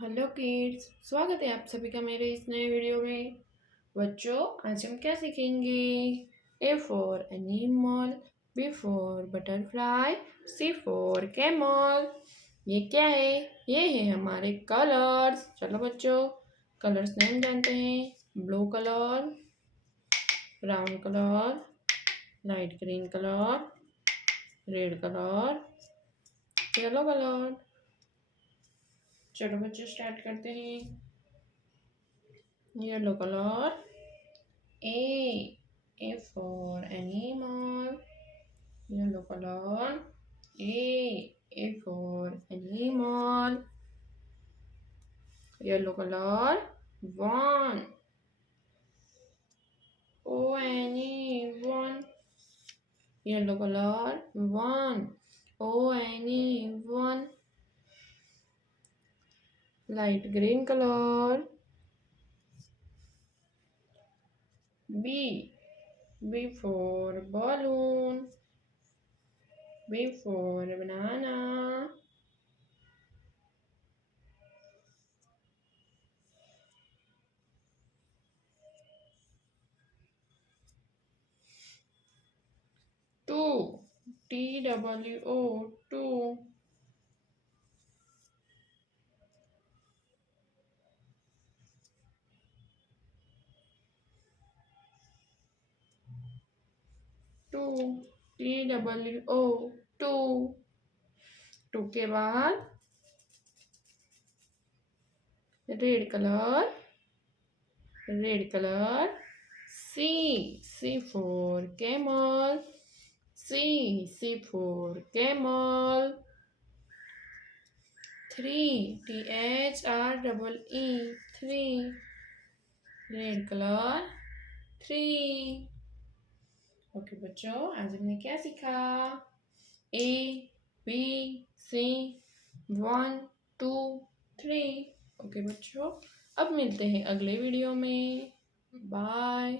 Hello kids, स्वागत है आप सभी का मेरे इस नए वीडियो में। बच्चों, आज हम क्या सीखेंगे? A for animal, B for butterfly, C for camel. ये क्या है? ये है हमारे कलर्स। चलो बच्चों, कलर्स नेम जानते हैं। Blue colour, brown colour, light green colour, red colour, yellow colour. चलो बच्चों, स्टार्ट करते हैं। Yellow colour, A for animal, yellow color. A for animal, yellow color. One, one, yellow color. One, one. Light green color. B for balloon. B for banana. Two, TWO, two. Two, TWO, two. Two के बाद red colour, C for camel, C for camel. Three, THREE, three. Red colour, three. Okay बच्चों, आज हमने क्या सीखा? ABC, 1 2 3। Okay बच्चों, अब मिलते हैं अगले वीडियो में। बाय।